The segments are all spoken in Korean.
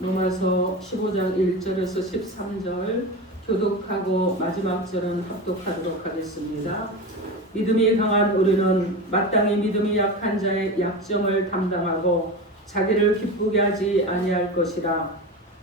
로마서 15장 1절에서 13절 교독하고 마지막 절은 합독하도록 하겠습니다. 믿음이 강한 우리는 마땅히 믿음이 약한 자의 약점을 담당하고 자기를 기쁘게 하지 아니할 것이라.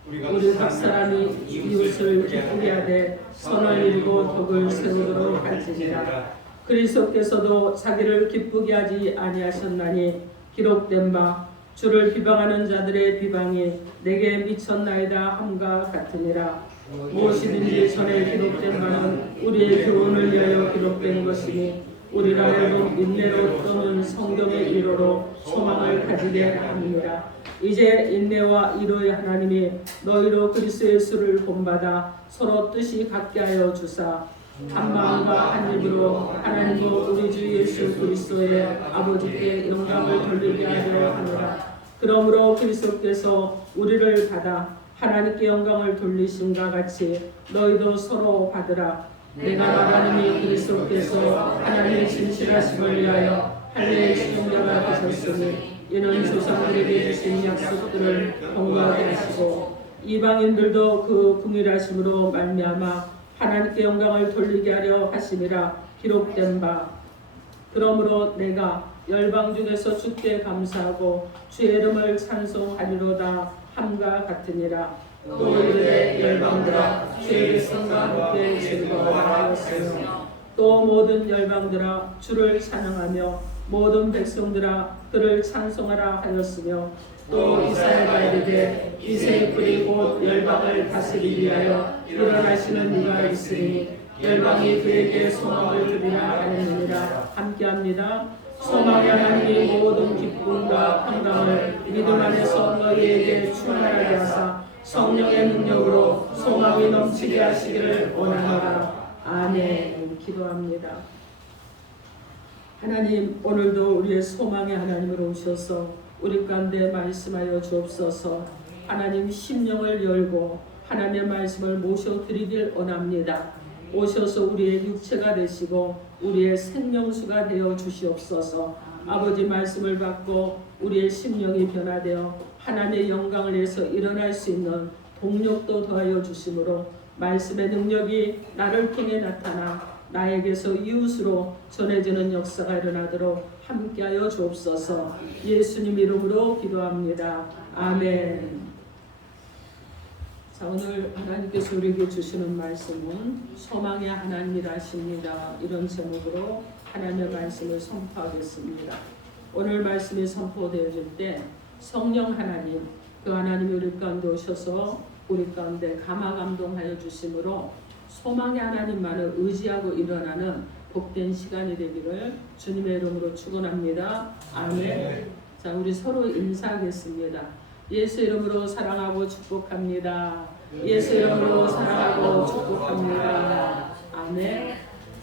우리 각 사람이 이웃을 기쁘게 하되 선을 이루고 덕을 세우도록 할지니라. 그리스도께서도 자기를 기쁘게 하지 아니하셨나니 기록된 바 주를 비방하는 자들의 비방이 내게 미쳤나이다 함과 같으니라. 무엇이든지 전에 기록된 바는 우리의 교훈을 위하여 기록된 것이니 우리라 하여금 인내로 또는 성경의 이로로 소망을 가지게 함이니라. 이제 인내와 이로의 하나님이 너희로 그리스도 예수를 본받아 서로 뜻이 같게 하여 주사 한 마음과 한 입으로 하나님과 우리 주 예수 그리스도의 아버지께 영광을 돌리게 하려 하노라. 그러므로 그리스도께서 우리를 받아 하나님께 영광을 돌리심과 같이 너희도 서로 받으라. 내가 말하노니 그리스도께서 하나님의 진실하심을 위하여 할례의 지존자가 되셨으니 이는 조상들에게 주신 약속들을 경고하게 하시고 이방인들도 그 긍휼하심으로 말미암아 하나님께 영광을 돌리게 하려 하심이라. 기록된 바 그러므로 내가 열방 중에서 주께 감사하고 주의 이름을 찬송하리로다 함과 같으니라. 또 이르되 열방들아 주의 일성과 함께 즐거워하였으며 또 모든 열방들아 주를 찬양하며 모든 백성들아 그를 찬송하라 하였으며 또 이사야가 이르되 이새의 뿔이 곧 열방을 다스리기 위하여 일어나시는 이가 있으니 열방이 그에게 소망을 주리라 하느니라. 함께합니다. 소망의 하나님이 모든 기쁨과 평강을 믿음 안에서 너희에게 충만하게 하사 성령의 능력으로 소망이 넘치게 하시기를 원하노라. 아멘. 기도합니다. 하나님, 오늘도 우리의 소망의 하나님으로 오셔서 우리 가운데 말씀하여 주옵소서. 하나님 심령을 열고 하나님의 말씀을 모셔드리길 원합니다. 오셔서 우리의 육체가 되시고 우리의 생명수가 되어 주시옵소서. 아버지 말씀을 받고 우리의 심령이 변화되어 하나님의 영광을 위해서 일어날 수 있는 동력도 더하여 주심으로 말씀의 능력이 나를 통해 나타나 나에게서 이웃으로 전해지는 역사가 일어나도록 함께하여 주옵소서. 예수님 이름으로 기도합니다. 아멘. 자, 오늘 하나님께서 우리에게 주시는 말씀은 소망의 하나님이라 하십니다. 이런 제목으로 하나님의 말씀을 선포하겠습니다. 오늘 말씀이 선포되어질 때 성령 하나님, 그 하나님이 우리 가운데 오셔서 우리 가운데 감화감동하여 주심으로 소망의 하나님만을 의지하고 일어나는 복된 시간이 되기를 주님의 이름으로 축원합니다. 아멘. 자, 우리 서로 인사하겠습니다. 예수 이름으로 사랑하고 축복합니다. 예수 이름으로 사랑하고 축복합니다. 아멘.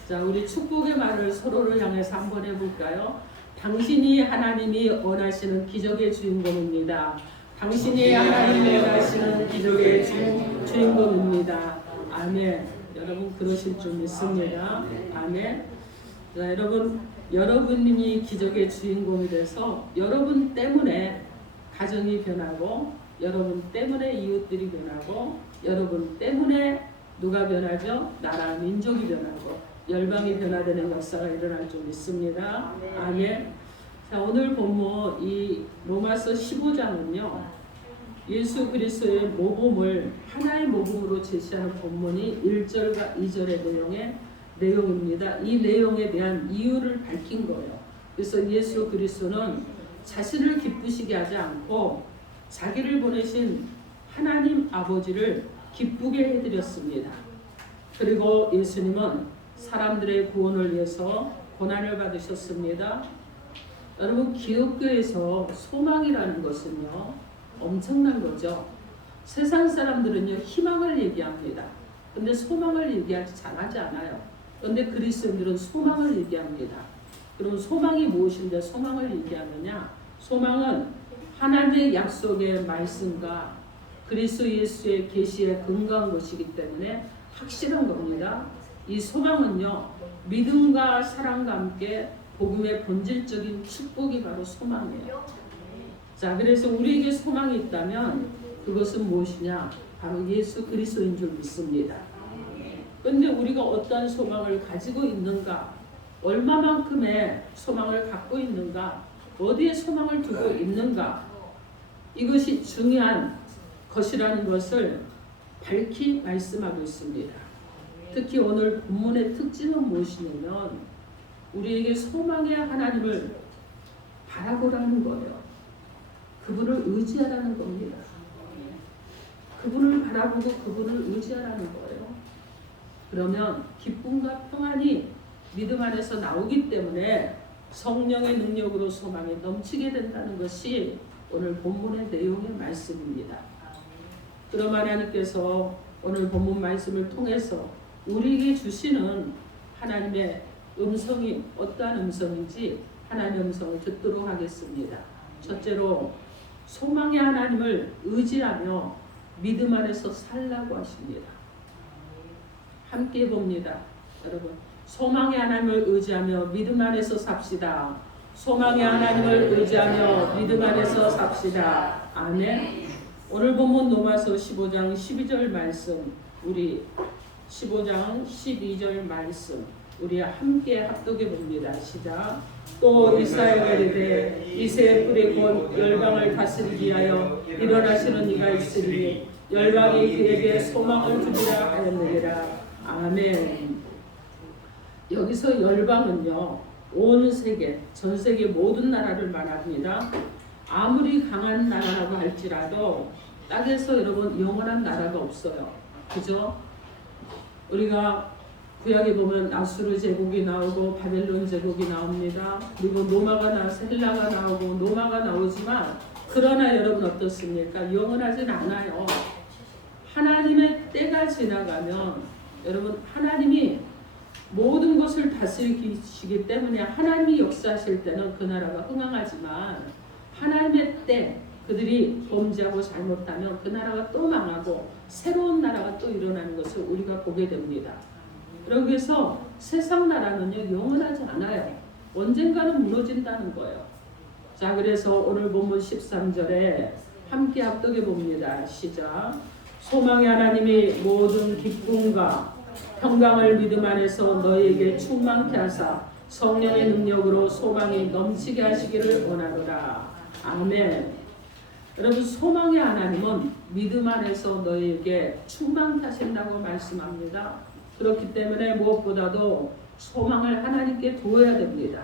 자, 우리 축복의 말을 서로를 향해서 한번 해볼까요? 당신이 하나님이 원하시는 기적의 주인공입니다. 당신이 하나님이 원하시는 기적의 주인공입니다. 아멘. 여러분 그러실 줄 믿습니다. 아멘. 자, 여러분이 기적의 주인공이 돼서 여러분 때문에 가정이 변하고 여러분 때문에 이웃들이 변하고 여러분 때문에 누가 변하죠? 나라 민족이 변하고 열방이 변화되는 역사가 일어날 줄 믿습니다. 아멘. 자, 오늘 본문 이 로마서 15장은요. 예수 그리스도의 모범을 하나의 모범으로 제시하는 본문이 1절과 2절의 내용입니다. 이 내용에 대한 이유를 밝힌 거예요. 그래서 예수 그리스도는 자신을 기쁘시게 하지 않고 자기를 보내신 하나님 아버지를 기쁘게 해드렸습니다. 그리고 예수님은 사람들의 구원을 위해서 고난을 받으셨습니다. 여러분 기독교에서 소망이라는 것은요 엄청난 거죠. 세상 사람들은요 희망을 얘기합니다. 근데 소망을 얘기하지 잘하지 않아요. 그런데 그리스도인들은 소망을 얘기합니다. 그럼 소망이 무엇인데 소망을 얘기하느냐? 소망은 하나님의 약속의 말씀과 그리스도 예수의 계시에 근거한 것이기 때문에 확실한 겁니다. 이 소망은요 믿음과 사랑과 함께 복음의 본질적인 축복이 바로 소망이에요. 자, 그래서 우리에게 소망이 있다면 그것은 무엇이냐? 바로 예수 그리스도인 줄 믿습니다. 그런데 우리가 어떠한 소망을 가지고 있는가? 얼마만큼의 소망을 갖고 있는가? 어디에 소망을 두고 있는가? 이것이 중요한 것이라는 것을 밝히 말씀하고 있습니다. 특히 오늘 본문의 특징은 무엇이냐면 우리에게 소망의 하나님을 바라보라는 거예요. 그분을 의지하라는 겁니다. 그분을 바라보고 그분을 의지하라는 거예요. 그러면 기쁨과 평안이 믿음 안에서 나오기 때문에 성령의 능력으로 소망이 넘치게 된다는 것이 오늘 본문의 내용의 말씀입니다. 그럼 하나님께서 오늘 본문 말씀을 통해서 우리에게 주시는 하나님의 음성이 어떠한 음성인지 하나님의 음성을 듣도록 하겠습니다. 첫째로 소망의 하나님을 의지하며 믿음 안에서 살라고 하십니다. 함께 봅니다. 여러분, 소망의 하나님을 의지하며 믿음 안에서 삽시다. 소망의 하나님을 의지하며 믿음 안에서 삽시다. 아멘. 오늘 본문 로마서 15장 12절 말씀, 우리 15장 12절 말씀 우리 함께 합독해 봅니다. 시작. 또 이사야가 이르되 이새의 뿔이 곧 열방을 다스리기 위하여 일어나시는 이가 있으니 열방이 그에게 소망을 주리라 하였느니라. 아멘. 여기서 열방은요, 온 세계, 전 세계 모든 나라를 말합니다. 아무리 강한 나라라고 할지라도 땅에서 여러분 영원한 나라가 없어요. 그죠? 우리가 구약에 보면 아수르 제국이 나오고 바벨론 제국이 나옵니다. 그리고 로마가 나와서 헬라가 나오고 로마가 나오지만 그러나 여러분 어떻습니까? 영원하진 않아요. 하나님의 때가 지나가면 여러분 하나님이 모든 것을 다스리시기 때문에 하나님이 역사하실 때는 그 나라가 흥황하지만 하나님의 때 그들이 범죄하고 잘못하면 그 나라가 또 망하고 새로운 나라가 또 일어나는 것을 우리가 보게 됩니다. 그래서 세상 나라는요 영원하지 않아요. 언젠가는 무너진다는 거예요. 자, 그래서 오늘 본문 13절에 함께 합독해 봅니다. 시작. 소망의 하나님이 모든 기쁨과 평강을 믿음 안에서 너희에게 충만케 하사 성령의 능력으로 소망이 넘치게 하시기를 원하노라. 아멘. 여러분, 소망의 하나님은 믿음 안에서 너희에게 충만케 하신다고 말씀합니다. 그렇기 때문에 무엇보다도 소망을 하나님께 두어야 됩니다.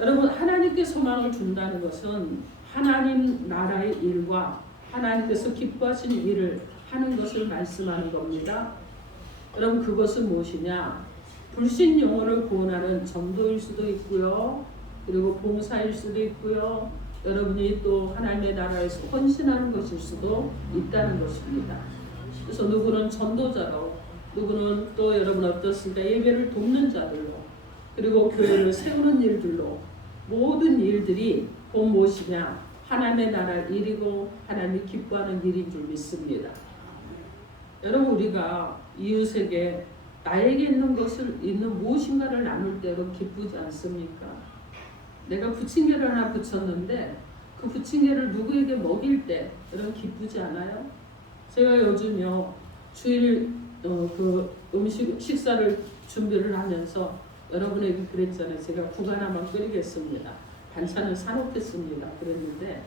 여러분, 하나님께 소망을 준다는 것은 하나님 나라의 일과 하나님께서 기뻐하시는 일을 하는 것을 말씀하는 겁니다. 여러분, 그것은 무엇이냐? 불신 영혼을 구원하는 전도일 수도 있고요. 그리고 봉사일 수도 있고요. 여러분이 또 하나님의 나라에서 헌신하는 것일 수도 있다는 것입니다. 그래서 누구는 전도자로, 누구는 또 여러분 어떻습니까? 예배를 돕는 자들로, 그리고 교회를 세우는 일들로, 모든 일들이 곧 무엇이냐? 하나님의 나라 일이고 하나님이 기뻐하는 일인 줄 믿습니다. 여러분, 우리가 이웃에게 나에게 있는 무엇인가를 나눌 때로 기쁘지 않습니까? 내가 부침개를 하나 부쳤는데 그 부침개를 누구에게 먹일 때 여러분 기쁘지 않아요? 제가 요즘요 주일 그 식사를 준비를 하면서 여러분에게 그랬잖아요. 제가 국 하나만 끓이겠습니다. 반찬을 사놓겠습니다. 그랬는데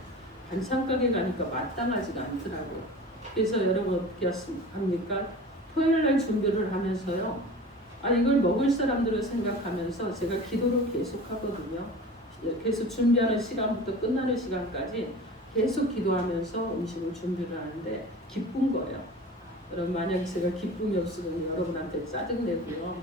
반찬 가게 가니까 마땅하지가 않더라고요. 그래서 여러분 어떻게 합니까? 토요일날 준비를 하면서요. 이걸 먹을 사람들을 생각하면서 제가 기도를 계속 하거든요. 계속 준비하는 시간부터 끝나는 시간까지 계속 기도하면서 음식을 준비를 하는데 기쁜 거예요. 여러분, 만약에 제가 기쁨이 없으면 여러분한테 짜증내고요.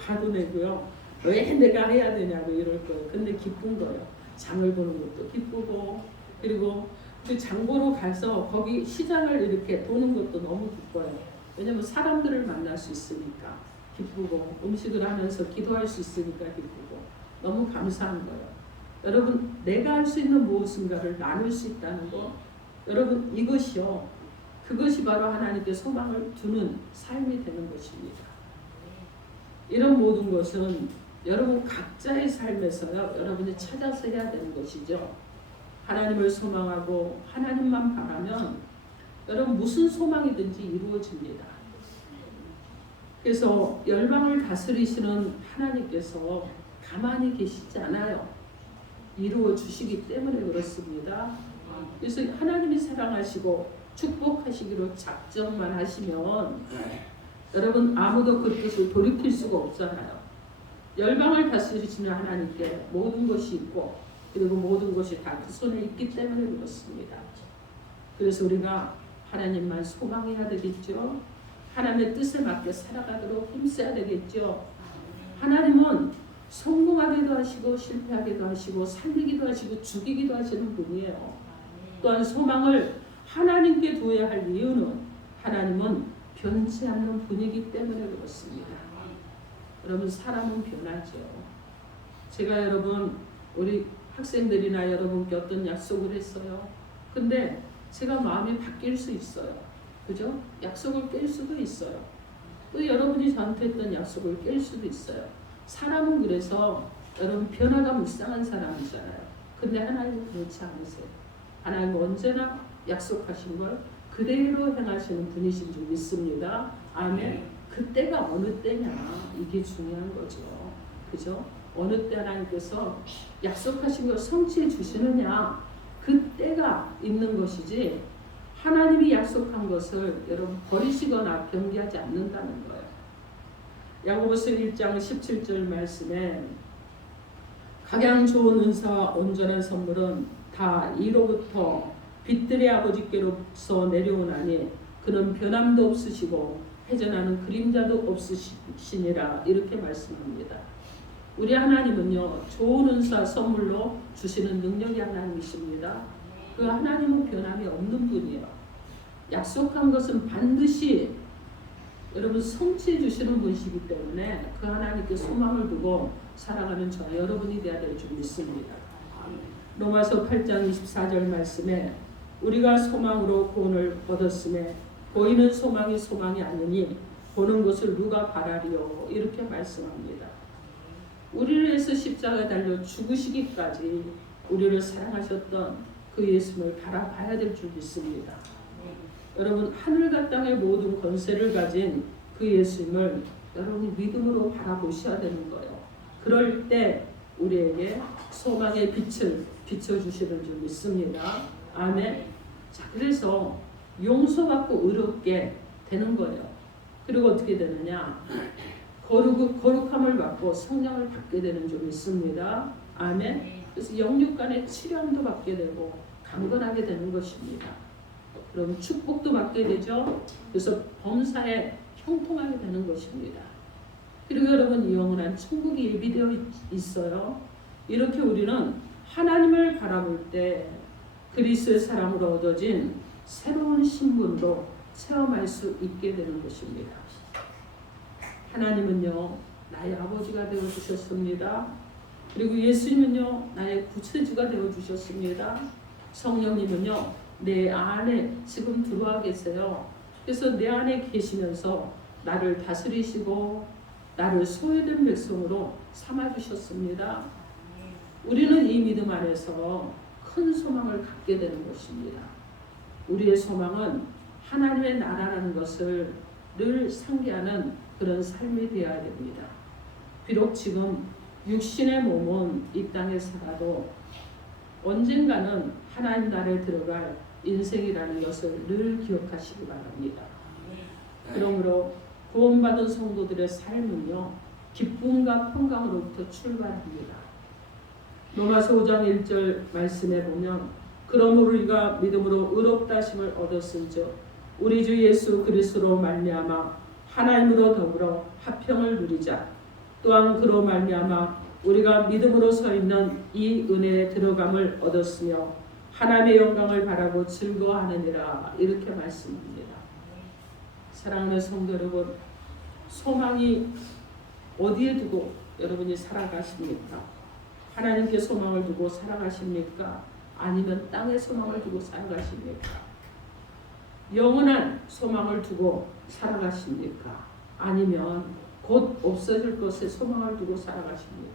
화도 내고요. 왜 내가 해야 되냐고 이럴 거예요. 근데 기쁜 거예요. 장을 보는 것도 기쁘고, 그리고 그 장보러 가서 거기 시장을 이렇게 도는 것도 너무 기뻐요. 왜냐면 사람들을 만날 수 있으니까 기쁘고, 음식을 하면서 기도할 수 있으니까 기쁘고, 너무 감사한 거예요. 여러분, 내가 할 수 있는 무엇인가를 나눌 수 있다는 거, 여러분 이것이요, 그것이 바로 하나님께 소망을 두는 삶이 되는 것입니다. 이런 모든 것은 여러분 각자의 삶에서요, 여러분이 찾아서 해야 되는 것이죠. 하나님을 소망하고 하나님만 바라면 여러분 무슨 소망이든지 이루어집니다. 그래서 열방을 다스리시는 하나님께서 가만히 계시지 않아요. 이루어 주시기 때문에 그렇습니다. 그래서 하나님이 사랑하시고 축복하시기로 작정만 하시면 여러분 아무도 그 뜻을 돌이킬 수가 없잖아요. 열방을 다스리시는 하나님께 모든 것이 있고 그리고 모든 것이 다 그 손에 있기 때문에 그렇습니다. 그래서 우리가 하나님만 소망해야 되겠죠. 하나님의 뜻에 맞게 살아가도록 힘써야 되겠죠. 하나님은 성공하기도 하시고 실패하기도 하시고 살리기도 하시고 죽이기도 하시는 분이에요. 또한 소망을 하나님께 두어야 할 이유는 하나님은 변치 않는 분이기 때문에 그렇습니다. 여러분 사람은 변하죠. 제가 여러분 우리 학생들이나 여러분께 어떤 약속을 했어요. 근데 제가 마음이 바뀔 수 있어요. 그죠? 약속을 깰 수도 있어요. 또 여러분이 저한테 했던 약속을 깰 수도 있어요. 사람은 그래서 여러분 변화가 무쌍한 사람이잖아요. 근데 하나님은 그렇지 않으세요. 하나님은 언제나 약속하신 걸 그대로 행하시는 분이신 줄 믿습니다. 아멘. 그때가 어느 때냐 이게 중요한 거죠. 그죠? 어느 때 하나님께서 약속하신 걸 성취해 주시느냐 그때가 있는 것이지 하나님이 약속한 것을 여러분 버리시거나 변기하지 않는다는 거예요. 야고보서 1장 17절 말씀에 각양 좋은 은사와 온전한 선물은 다 이로부터 빛들의 아버지께로서 내려오나니 그는 변함도 없으시고 회전하는 그림자도 없으시니라 이렇게 말씀합니다. 우리 하나님은요 좋은 은사 선물로 주시는 능력이 하나님이십니다. 그 하나님은 변함이 없는 분이에요. 약속한 것은 반드시 여러분 성취해 주시는 분이시기 때문에 그 하나님께 소망을 두고 살아가는 저 여러분이 되어야 될 줄 믿습니다. 로마서 8장 24절 말씀에 우리가 소망으로 구원을 얻었음에 보이는 소망이 소망이 아니니 보는 것을 누가 바라리요 이렇게 말씀합니다. 우리를 위해서 십자가에 달려 죽으시기까지 우리를 사랑하셨던 그 예수님을 바라봐야 될 줄 믿습니다. 여러분 하늘과 땅의 모든 권세를 가진 그 예수님을 여러분이 믿음으로 바라보셔야 되는 거예요. 그럴 때 우리에게 소망의 빛을 비춰주시는 줄 믿습니다. 아멘. 자, 그래서 용서받고 의롭게 되는 거예요. 그리고 어떻게 되느냐? 거룩함을 받고 성령을 받게 되는 줄 믿습니다. 아멘. 그래서 영육간의 치료함도 받게 되고 강건하게 되는 것입니다. 그럼 축복도 받게 되죠. 그래서 범사에 형통하게 되는 것입니다. 그리고 여러분 이 영원한 천국이 예비되어 있어요. 이렇게 우리는 하나님을 바라볼 때 그리스도의 사랑으로 얻어진 새로운 신분으로 체험할 수 있게 되는 것입니다. 하나님은요 나의 아버지가 되어 주셨습니다. 그리고 예수님은요 나의 구세주가 되어 주셨습니다. 성령님은요 내 안에 지금 들어와 계세요. 그래서 내 안에 계시면서 나를 다스리시고 나를 소유된 백성으로 삼아 주셨습니다. 우리는 이 믿음 안에서 큰 소망을 갖게 되는 것입니다. 우리의 소망은 하나님의 나라라는 것을 늘 상기하는 그런 삶이 되어야 됩니다. 비록 지금 육신의 몸은 이 땅에 살아도 언젠가는 하나님 나라에 들어갈 인생이라는 것을 늘 기억하시기 바랍니다. 그러므로 구원받은 성도들의 삶은요 기쁨과 평강으로부터 출발합니다. 로마서 5장 1절 말씀에 보면 그러므로 우리가 믿음으로 의롭다 하심을 얻었은즉 우리 주 예수 그리스도로 말미암아 하나님으로 더불어 화평을 누리자. 또한 그로 말미암아 우리가 믿음으로 서 있는 이 은혜에 들어감을 얻었으며 하나님의 영광을 바라고 즐거워하느니라 이렇게 말씀합니다. 사랑하는 성도 여러분, 소망이 어디에 두고 여러분이 살아가십니까? 하나님께 소망을 두고 살아가십니까? 아니면 땅에 소망을 두고 살아가십니까? 영원한 소망을 두고 살아가십니까? 아니면 곧 없어질 것에 소망을 두고 살아가십니까?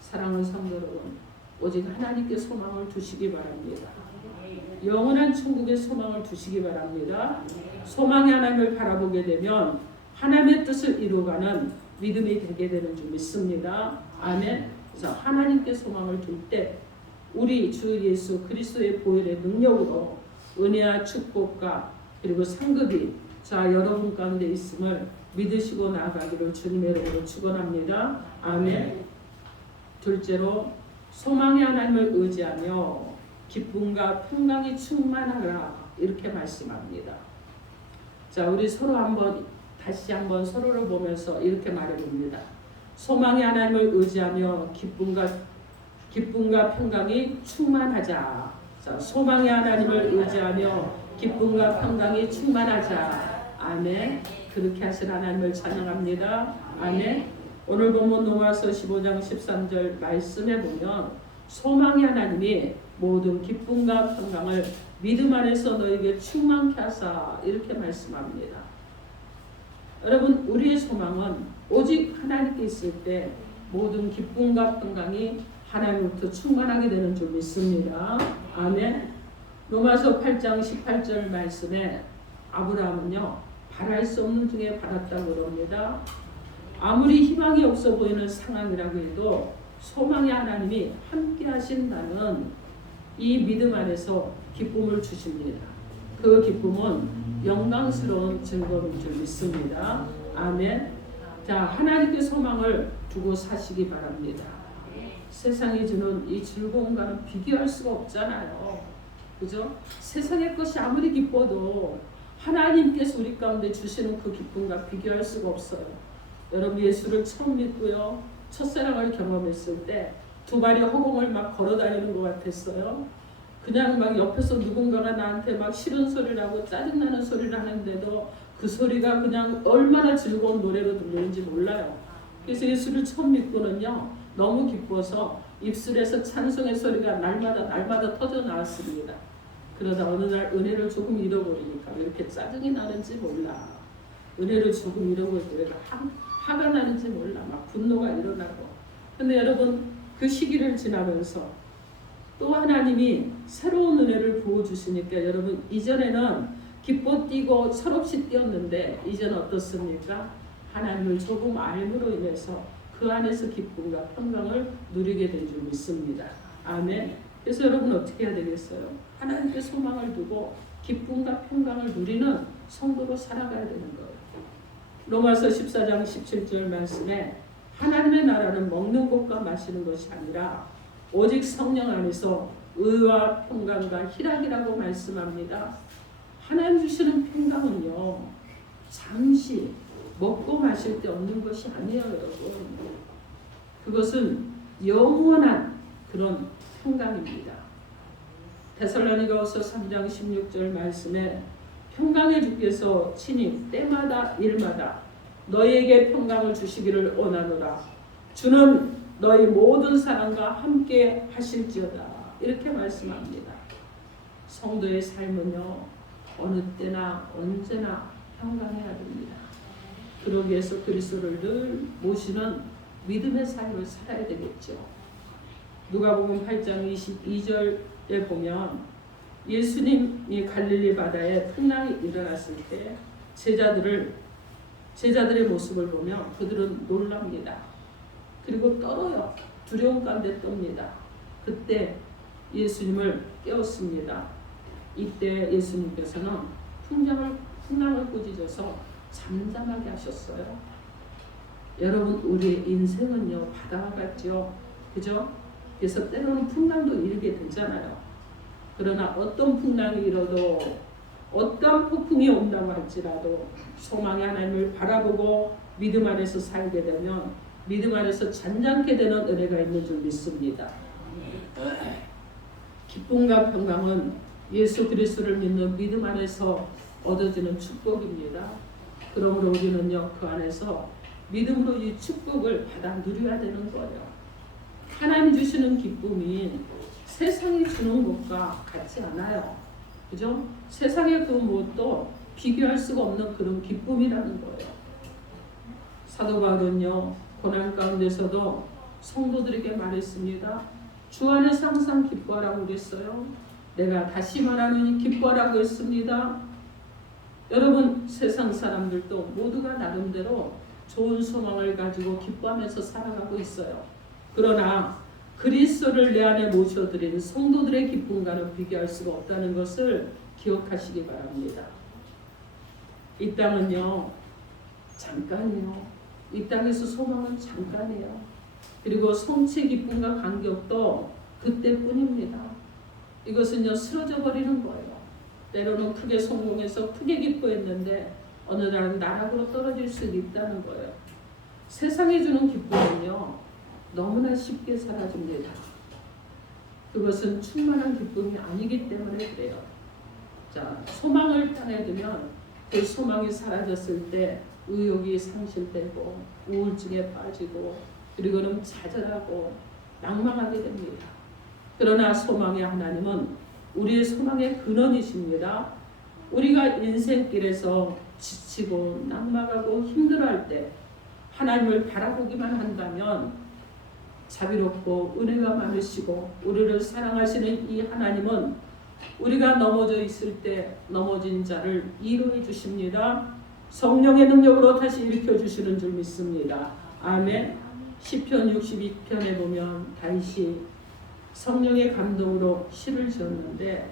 사랑하는 성도 여러분, 오직 하나님께 소망을 두시기 바랍니다. 영원한 천국의 소망을 두시기 바랍니다. 소망의 하나님을 바라보게 되면 하나님의 뜻을 이루어가는 믿음이 되게 되는 줄 믿습니다. 아멘. 그래서 하나님께 소망을 둘 때 우리 주 예수 그리스도의 보혈의 능력으로 은혜와 축복과 그리고 상급이 여러분 가운데 있음을 믿으시고 나아가기를 주님의 이름으로 축원합니다. 아멘. 둘째로 소망의 하나님을 의지하며 기쁨과 평강이 충만하라 이렇게 말씀합니다. 우리 서로 다시 한번 서로를 보면서 이렇게 말해봅니다. 소망의 하나님을 의지하며 기쁨과 평강이 충만하자. 소망의 하나님을 의지하며 기쁨과 평강이 충만하자. 아멘. 그렇게 하신 하나님을 찬양합니다. 아멘. 오늘 본문 로마서 15장 13절 말씀에 보면 소망의 하나님이 모든 기쁨과 평강을 믿음 안에서 너에게 충만케 하사 이렇게 말씀합니다. 여러분, 우리의 소망은 오직 하나님께 있을 때 모든 기쁨과 평강이 하나님으로부터 충만하게 되는 줄 믿습니다. 아멘. 로마서 8장 18절 말씀에 아브라함은요 바랄 수 없는 중에 바랐다고 그럽니다. 아무리 희망이 없어 보이는 상황이라고 해도 소망의 하나님이 함께 하신다는 이 믿음 안에서 기쁨을 주십니다. 그 기쁨은 영광스러운 즐거움인 줄 믿습니다. 아멘. 하나님께 소망을 두고 사시기 바랍니다. 세상이 주는 이 즐거움과는 비교할 수가 없잖아요. 그죠? 세상의 것이 아무리 기뻐도 하나님께서 우리 가운데 주시는 그 기쁨과 비교할 수가 없어요. 여러분, 예수를 처음 믿고요, 첫사랑을 경험했을 때 두 발이 허공을 막 걸어다니는 것 같았어요. 그냥 막 옆에서 누군가가 나한테 막 싫은 소리를 하고 짜증나는 소리를 하는데도 그 소리가 그냥 얼마나 즐거운 노래로 들리는지 몰라요. 그래서 예수를 처음 믿고는요 너무 기뻐서 입술에서 찬송의 소리가 날마다 터져 나왔습니다. 그러다 어느 날 은혜를 조금 잃어버리니까 왜 이렇게 짜증이 나는지 몰라. 은혜를 조금 잃어버리니까 왜 화가 나는지 몰라. 막 분노가 일어나고. 근데 여러분, 그 시기를 지나면서 또 하나님이 새로운 은혜를 부어주시니까 여러분, 이전에는 기뻐 뛰고 철없이 뛰었는데 이제는 어떻습니까? 하나님을 조금 알므로 인해서 그 안에서 기쁨과 평강을 누리게 된 줄 믿습니다. 아멘. 그래서 여러분 어떻게 해야 되겠어요? 하나님께 소망을 두고 기쁨과 평강을 누리는 성도로 살아가야 되는 거예요. 로마서 14장 17절 말씀에 하나님의 나라는 먹는 것과 마시는 것이 아니라 오직 성령 안에서 의와 평강과 희락이라고 말씀합니다. 하나님 주시는 평강은요 잠시 먹고 마실 때 얻는 것이 아니에요, 여러분. 그것은 영원한 그런 평강입니다. 데살로니가후서 3장 16절 말씀에 평강의 주께서 친히 때마다 일마다 너희에게 평강을 주시기를 원하노라. 주는 너희 모든 사람과 함께 하실지어다. 이렇게 말씀합니다. 성도의 삶은요 어느 때나 언제나 평강해야 됩니다. 그러기 위해서 그리스도를 늘 모시는 믿음의 삶을 살아야 되겠죠. 누가복음 8장 22절에 보면 예수님이 갈릴리 바다에 풍랑이 일어났을 때 제자들의 모습을 보면 그들은 놀랍니다. 그리고 떨어요. 두려움 가운데 떱니다. 그때 예수님을 깨웠습니다. 이때 예수님께서는 풍랑을 꾸짖어서 잠잠하게 하셨어요. 여러분, 우리의 인생은요 바다와 같죠. 그죠? 그래서 때로는 풍랑도 일게 되잖아요. 그러나 어떤 풍랑이 일어도 어떤 폭풍이 온다고 할지라도 소망의 하나님을 바라보고 믿음 안에서 살게 되면 믿음 안에서 잔잔케 되는 은혜가 있는 줄 믿습니다. 기쁨과 평강은 예수 그리스도를 믿는 믿음 안에서 얻어지는 축복입니다. 그러므로 우리는요 그 안에서 믿음으로 이 축복을 받아 누려야 되는 거예요. 하나님 주시는 기쁨이 세상이 주는 것과 같지 않아요. 그죠? 세상의 그 무엇도 비교할 수가 없는 그런 기쁨이라는 거예요. 사도 바울은요 고난 가운데서도 성도들에게 말했습니다. 주 안에서 항상 기뻐하라고 그랬어요. 내가 다시 말하노니 기뻐하라고 했습니다. 여러분, 세상 사람들도 모두가 나름대로 좋은 소망을 가지고 기뻐하면서 살아가고 있어요. 그러나 그리스도를 내 안에 모셔드린 성도들의 기쁨과는 비교할 수가 없다는 것을 기억하시기 바랍니다. 이 땅은요, 잠깐이요. 이 땅에서 소망은 잠깐이에요. 그리고 성취의 기쁨과 간격도 그때뿐입니다. 이것은요, 쓰러져 버리는 거예요. 때로는 크게 성공해서 크게 기뻐했는데 어느 날은 나락으로 떨어질 수 있다는 거예요. 세상에 주는 기쁨은요, 너무나 쉽게 사라집니다. 그것은 충만한 기쁨이 아니기 때문에 그래요. 자, 소망을 땅에 두면 그 소망이 사라졌을 때 의욕이 상실되고 우울증에 빠지고 그리고는 좌절하고 낭망하게 됩니다. 그러나 소망의 하나님은 우리의 소망의 근원이십니다. 우리가 인생길에서 지치고 낭망하고 힘들어할 때 하나님을 바라보기만 한다면 자비롭고 은혜가 많으시고 우리를 사랑하시는 이 하나님은 우리가 넘어져 있을 때 넘어진 자를 위로해 주십니다. 성령의 능력으로 다시 일으켜 주시는 줄 믿습니다. 아멘. 시편 62편에 보면 다윗이 성령의 감동으로 시를 지었는데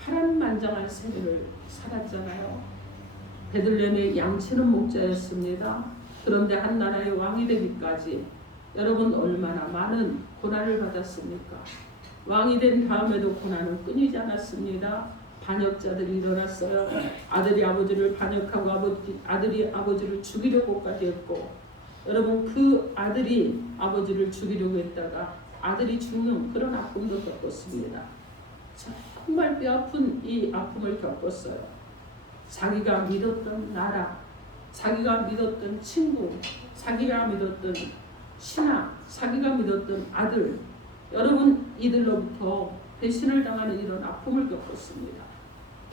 파란만장한 세대를 살았잖아요. 베들레헴의 양치는 목자였습니다. 그런데 한 나라의 왕이 되기까지 여러분 얼마나 많은 고난을 받았습니까? 왕이 된 다음에도 고난은 끊이지 않았습니다. 반역자들이 일어났어요. 아들이 아버지를 반역하고 아들이 아버지를 죽이려고까지 했고, 여러분 그 아들이 아버지를 죽이려고 했다가 아들이 죽는 그런 아픔도 겪었습니다. 정말 뼈아픈 이 아픔을 겪었어요. 자기가 믿었던 나라, 자기가 믿었던 친구, 자기가 믿었던 신하, 자기가 믿었던 아들, 여러분 이들로부터 배신을 당하는 이런 아픔을 겪었습니다.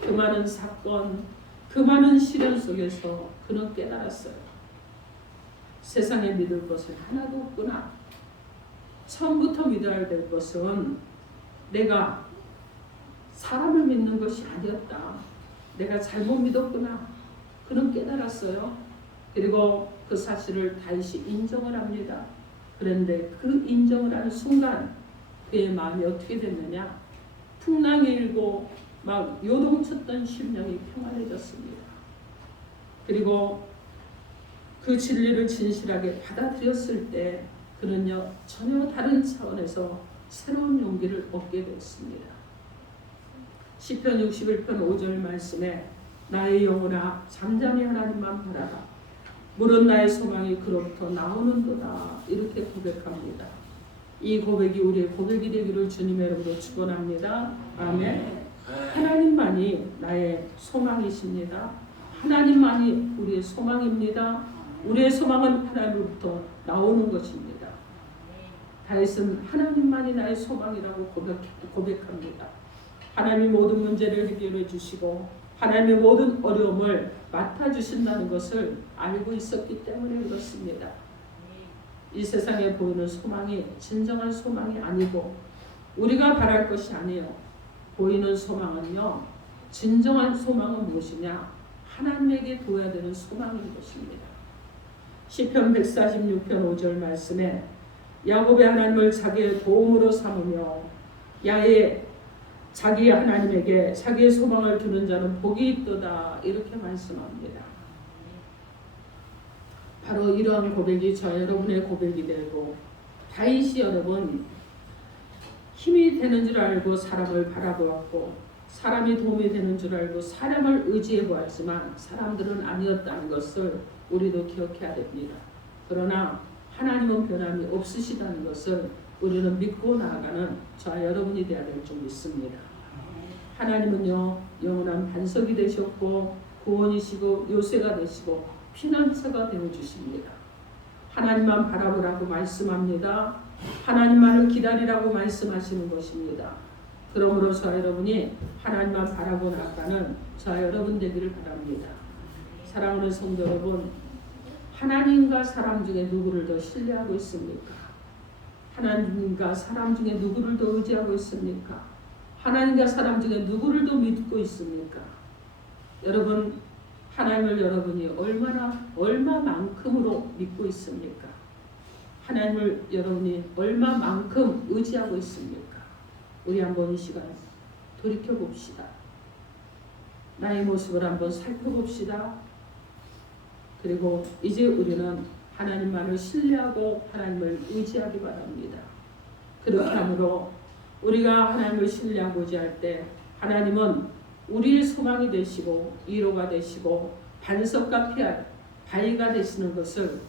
그 많은 사건, 그 많은 시련 속에서 그는 깨달았어요. 세상에 믿을 것은 하나도 없구나. 처음부터 믿어야 될 것은 내가 사람을 믿는 것이 아니었다. 내가 잘못 믿었구나. 그는 깨달았어요. 그리고 그 사실을 다시 인정을 합니다. 그런데 그 인정을 하는 순간 그의 마음이 어떻게 됐느냐? 풍랑이 일고 막 요동쳤던 심령이 평안해졌습니다. 그리고 그 진리를 진실하게 받아들였을 때 그는요 전혀 다른 차원에서 새로운 용기를 얻게 됐습니다. 시편 61편 5절 말씀에 나의 영혼아 잠잠히 하나님만 바라라. 물은 나의 소망이 그로부터 나오는도다. 이렇게 고백합니다. 이 고백이 우리의 고백이 되기를 주님의 이름으로 축원합니다. 아멘. 하나님만이 나의 소망이십니다. 하나님만이 우리의 소망입니다. 우리의 소망은 하나님으로부터 나오는 것입니다. 다윗은 하나님만이 나의 소망이라고 고백합니다. 하나님이 모든 문제를 해결해 주시고 하나님의 모든 어려움을 맡아주신다는 것을 알고 있었기 때문에 그렇습니다. 이 세상에 보이는 소망이 진정한 소망이 아니고 우리가 바랄 것이 아니에요. 보이는 소망은요, 진정한 소망은 무엇이냐? 하나님에게 둬야 되는 소망인 것입니다. 시편 146편 5절 말씀에 야곱의 하나님을 자기의 도움으로 삼으며 야의 자기의 하나님에게 자기의 소망을 두는 자는 복이 있도다. 이렇게 말씀합니다. 바로 이러한 고백이 저 여러분의 고백이 되고 다윗이 여러분 힘이 되는 줄 알고 사람을 바라보았고 사람이 도움이 되는 줄 알고 사람을 의지해 보았지만 사람들은 아니었다는 것을 우리도 기억해야 됩니다. 그러나 하나님은 변함이 없으시다는 것을 우리는 믿고 나아가는 저와 여러분이 되어야 될 줄 믿습니다. 하나님은요 영원한 반석이 되셨고 구원이시고 요새가 되시고 피난처가 되어주십니다. 하나님만 바라보라고 말씀합니다. 하나님만을 기다리라고 말씀하시는 것입니다. 그러므로 저와 여러분이 하나님만 바라보 나아가는 저와 여러분 되기를 바랍니다. 사랑하는 성도 여러분, 하나님과 사람 중에 누구를 더 신뢰하고 있습니까? 하나님과 사람 중에 누구를 더 의지하고 있습니까? 하나님과 사람 중에 누구를 더 믿고 있습니까? 여러분, 하나님을 여러분이 얼마만큼으로 믿고 있습니까? 하나님을 여러분이 얼마만큼 의지하고 있습니까? 우리 한번 이 시간 돌이켜 봅시다. 나의 모습을 한번 살펴봅시다. 그리고 이제 우리는 하나님만을 신뢰하고 하나님을 의지하기 바랍니다. 그렇게 함으로 우리가 하나님을 신뢰하고자 할 때 하나님은 우리의 소망이 되시고 위로가 되시고 반석과 피할 바위가 되시는 것을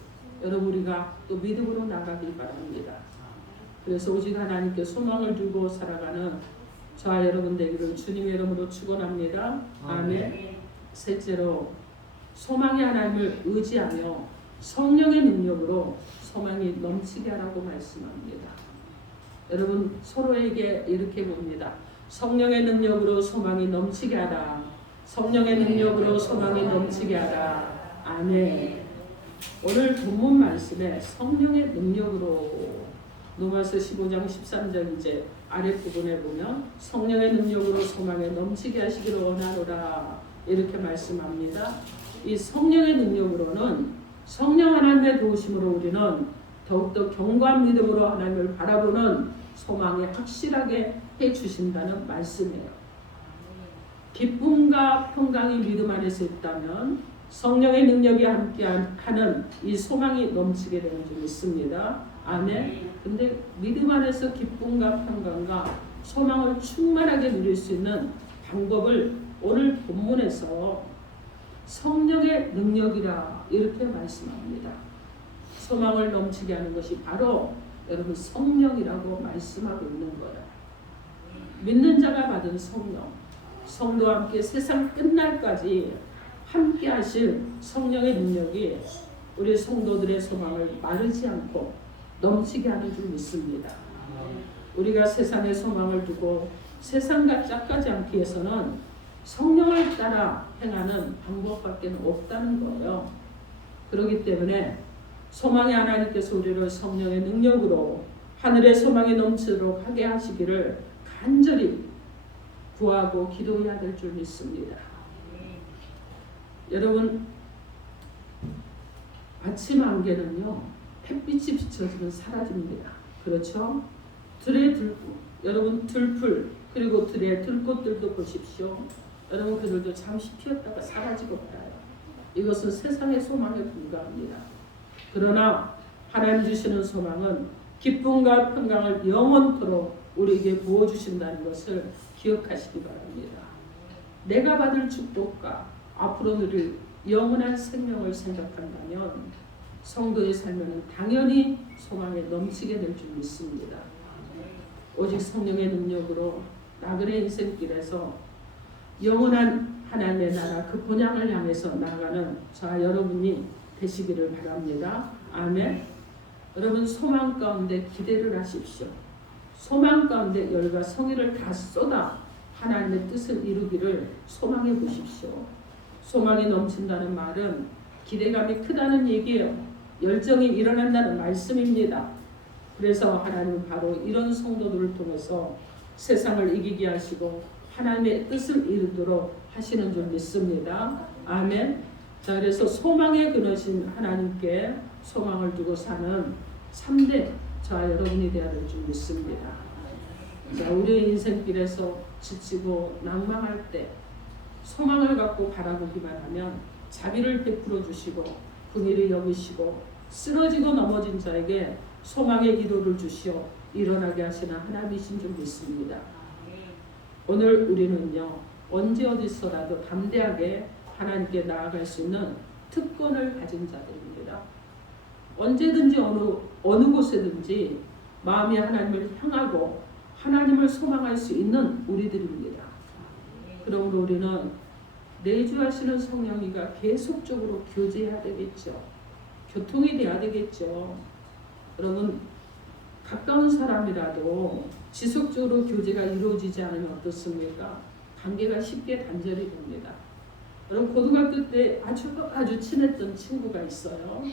여러분 우리가 또 믿음으로 나가기 바랍니다. 그래서 오직 하나님께 소망을 두고 살아가는 저와 여러분 되기를 주님의 이름으로 축원합니다. 아멘. 셋째로 소망의 하나님을 의지하며 성령의 능력으로 소망이 넘치게 하라고 말씀합니다. 여러분 서로에게 이렇게 봅니다. 성령의 능력으로 소망이 넘치게 하라. 성령의 능력으로 소망이 넘치게 하라. 아멘. 오늘 본문 말씀에 성령의 능력으로 로마서 15장 13절 이제 아랫부분에 보면 성령의 능력으로 소망에 넘치게 하시기를 원하노라 이렇게 말씀합니다. 이 성령의 능력으로는 성령 하나님의 도우심으로 우리는 더욱더 견고한 믿음으로 하나님을 바라보는 소망이 확실하게 해주신다는 말씀이에요. 기쁨과 평강이 믿음 안에서 있다면 성령의 능력이 함께하는 이 소망이 넘치게 되는 줄 믿습니다. 아멘. 근데 믿음 안에서 기쁨과 평강과 소망을 충만하게 누릴 수 있는 방법을 오늘 본문에서 성령의 능력이라 이렇게 말씀합니다. 소망을 넘치게 하는 것이 바로 여러분 성령이라고 말씀하고 있는 거예요. 믿는 자가 받은 성령, 성도와 함께 세상 끝날까지 함께 하실 성령의 능력이 우리 성도들의 소망을 마르지 않고 넘치게 하는 줄 믿습니다. 우리가 세상에 소망을 두고 세상과 짝가지 않기 위해서는 성령을 따라 행하는 방법밖에 없다는 거예요. 그렇기 때문에 소망의 하나님께서 우리를 성령의 능력으로 하늘의 소망이 넘치도록 하게 하시기를 간절히 구하고 기도해야 될 줄 믿습니다. 여러분 아침 안개는요 햇빛이 비춰지면 사라집니다. 그렇죠? 여러분 들풀 그리고 들의 들꽃들도 보십시오. 여러분 그들도 잠시 피었다가 사라지고 가요. 이것은 세상의 소망에 불과합니다. 그러나 하나님 주시는 소망은 기쁨과 평강을 영원토록 우리에게 부어주신다는 것을 기억하시기 바랍니다. 내가 받을 축복과 앞으로 누릴 영원한 생명을 생각한다면 성도의 삶에는 당연히 소망에 넘치게 될 줄 믿습니다. 오직 성령의 능력으로 나그네 인생길에서 영원한 하나님의 나라 그 본향을 향해서 나아가는 저와 여러분이 되시기를 바랍니다. 아멘. 여러분 소망 가운데 기대를 하십시오. 소망 가운데 열과 성의를 다 쏟아 하나님의 뜻을 이루기를 소망해 보십시오. 소망이 넘친다는 말은 기대감이 크다는 얘기예요. 열정이 일어난다는 말씀입니다. 그래서 하나님은 바로 이런 성도들을 통해서 세상을 이기게 하시고 하나님의 뜻을 이루도록 하시는 줄 믿습니다. 아멘. 자, 그래서 소망의 근원이신 하나님께 소망을 두고 사는 3대 저와 여러분이 되어야 될 줄 믿습니다. 자, 우리의 인생길에서 지치고 낭망할 때 소망을 갖고 바라보기만 하면 자비를 베풀어 주시고 긍휼히 여기시고 쓰러지고 넘어진 자에게 소망의 기도를 주시어 일어나게 하시는 하나님이신 줄 믿습니다. 오늘 우리는요 언제 어디서라도 담대하게 하나님께 나아갈 수 있는 특권을 가진 자들입니다. 언제든지 어느 곳에든지 마음이 하나님을 향하고 하나님을 소망할 수 있는 우리들입니다. 그러므로 우리는 내주하시는 성령이가 계속적으로 교제해야 되겠죠. 교통이 돼야 되겠죠. 여러분 가까운 사람이라도 지속적으로 교제가 이루어지지 않으면 어떻습니까? 관계가 쉽게 단절이 됩니다. 여러분 고등학교 때 아주 친했던 친구가 있어요.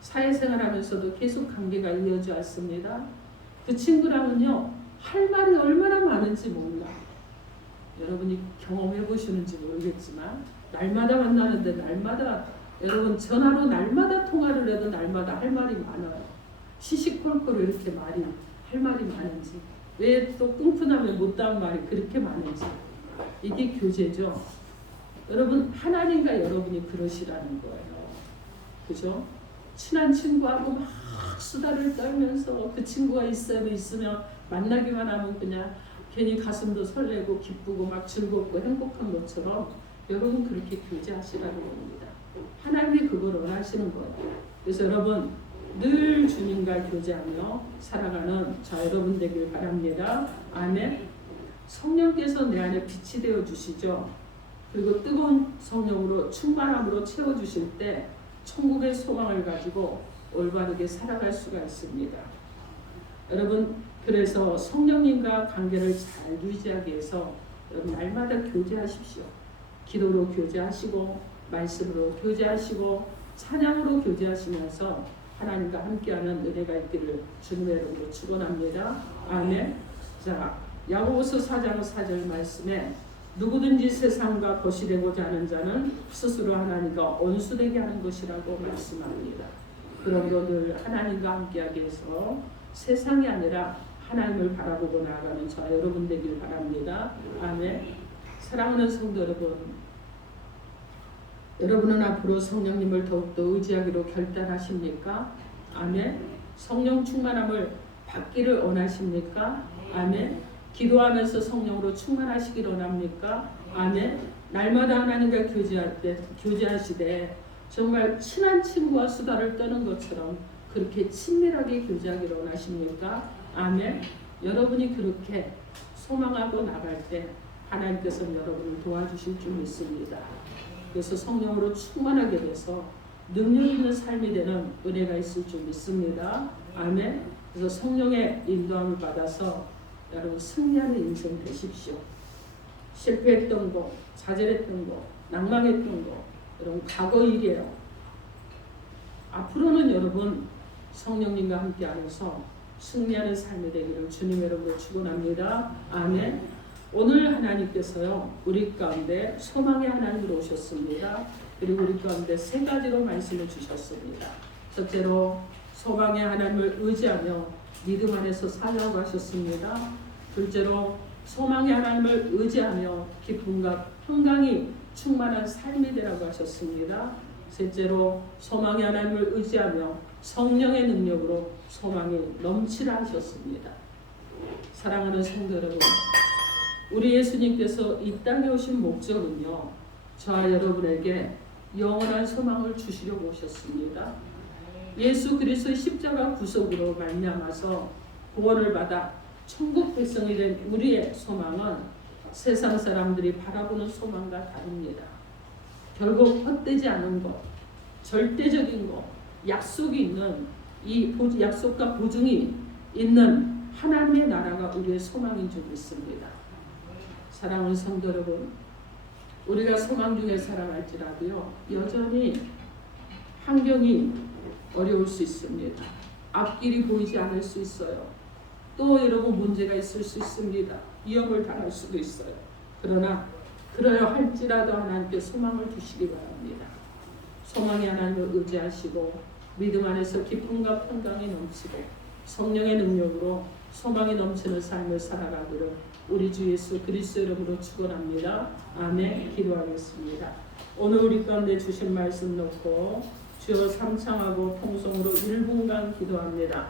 사회생활하면서도 계속 관계가 이어져 왔습니다. 그 친구랑은요 할 말이 얼마나 많은지 몰라. 여러분이 경험해 보시는지 모르겠지만 날마다 만나는데 날마다 여러분 전화로 날마다 통화를 해도 날마다 할 말이 많아요. 시시콜콜 왜 이렇게 할 말이 많은지, 왜 또 끙끙하면 못다한 말이 그렇게 많은지, 이게 교제죠. 여러분 하나님과 여러분이 그러시라는 거예요. 그죠? 친한 친구하고 막 수다를 떨면서 그 친구가 있으면 만나기만 하면 그냥 괜히 가슴도 설레고 기쁘고 막 즐겁고 행복한 것처럼 여러분 그렇게 교제하시라는 겁니다. 하나님이 그걸 원하시는 거예요. 그래서 여러분 늘 주님과 교제하며 살아가는 저 여러분 되길 바랍니다. 아멘. 성령께서 내 안에 빛이 되어 주시죠. 그리고 뜨거운 성령으로 충만함으로 채워주실 때 천국의 소망을 가지고 올바르게 살아갈 수가 있습니다. 여러분 그래서 성령님과 관계를 잘 유지하기 위해서 여러분 날마다 교제하십시오. 기도로 교제하시고 말씀으로 교제하시고 찬양으로 교제하시면서 하나님과 함께하는 은혜가 있기를 주님의 이름으로 축원합니다. 아멘. 자, 야고보서 4장 4절 말씀에 누구든지 세상과 거시되고자 하는 자는 스스로 하나님과 원수되게 하는 것이라고 말씀합니다. 그러므로 늘 하나님과 함께하기 위해서 세상이 아니라 하나님을 바라보고 나아가는 저 여러분 되길 바랍니다. 아멘. 사랑하는 성도 여러분, 여러분은 앞으로 성령님을 더욱더 의지하기로 결단하십니까? 아멘. 성령 충만함을 받기를 원하십니까? 아멘. 기도하면서 성령으로 충만하시기를 원합니까? 아멘. 날마다 하나님과 교제하시되 정말 친한 친구와 수다를 떠는 것처럼 그렇게 친밀하게 교제하기를 원하십니까? 아멘. 여러분이 그렇게 소망하고 나갈 때 하나님께서는 여러분을 도와주실 줄 믿습니다. 그래서 성령으로 충만하게 돼서 능력 있는 삶이 되는 은혜가 있을 줄 믿습니다. 아멘. 그래서 성령의 인도함을 받아서 여러분 승리하는 인생 되십시오. 실패했던 거, 좌절했던 거, 낭망했던 거 여러분 과거 일이에요. 앞으로는 여러분 성령님과 함께 하면서 승리하는 삶이 되기를 주님의 이름으로 축원합니다. 아멘. 오늘 하나님께서요 우리 가운데 소망의 하나님으로 오셨습니다. 그리고 우리 가운데 세 가지로 말씀을 주셨습니다. 첫째로 소망의 하나님을 의지하며 믿음 안에서 살라고 하셨습니다. 둘째로 소망의 하나님을 의지하며 기쁨과 평강이 충만한 삶이 되라고 하셨습니다. 셋째로 소망의 하나님을 의지하며 성령의 능력으로 소망이 넘치라 하셨습니다. 사랑하는 성도 여러분, 우리 예수님께서 이 땅에 오신 목적은요 저와 여러분에게 영원한 소망을 주시려고 오셨습니다. 예수 그리스도의 십자가 구속으로 말미암아서 구원을 받아 천국 백성이 된 우리의 소망은 세상 사람들이 바라보는 소망과 다릅니다. 결국 헛되지 않은 것, 절대적인 것, 약속이 있는 이 약속과 보증이 있는 하나님의 나라가 우리의 소망인 줄 믿습니다. 사랑하는 성도 여러분, 우리가 소망 중에 살아갈지라도요 여전히 환경이 어려울 수 있습니다. 앞길이 보이지 않을 수 있어요. 또 여러분 문제가 있을 수 있습니다. 위험을 당할 수도 있어요. 그러나 그러려 할지라도 하나님께 소망을 주시기 바랍니다. 소망의 하나님을 의지하시고 믿음 안에서 기쁨과 평강이 넘치고 성령의 능력으로 소망이 넘치는 삶을 살아가기를 우리 주 예수 그리스도 이름으로 축원합니다. 아멘. 기도하겠습니다. 오늘 우리 가운데 주신 말씀 놓고 주여 삼창하고 통성으로 1분간 기도합니다.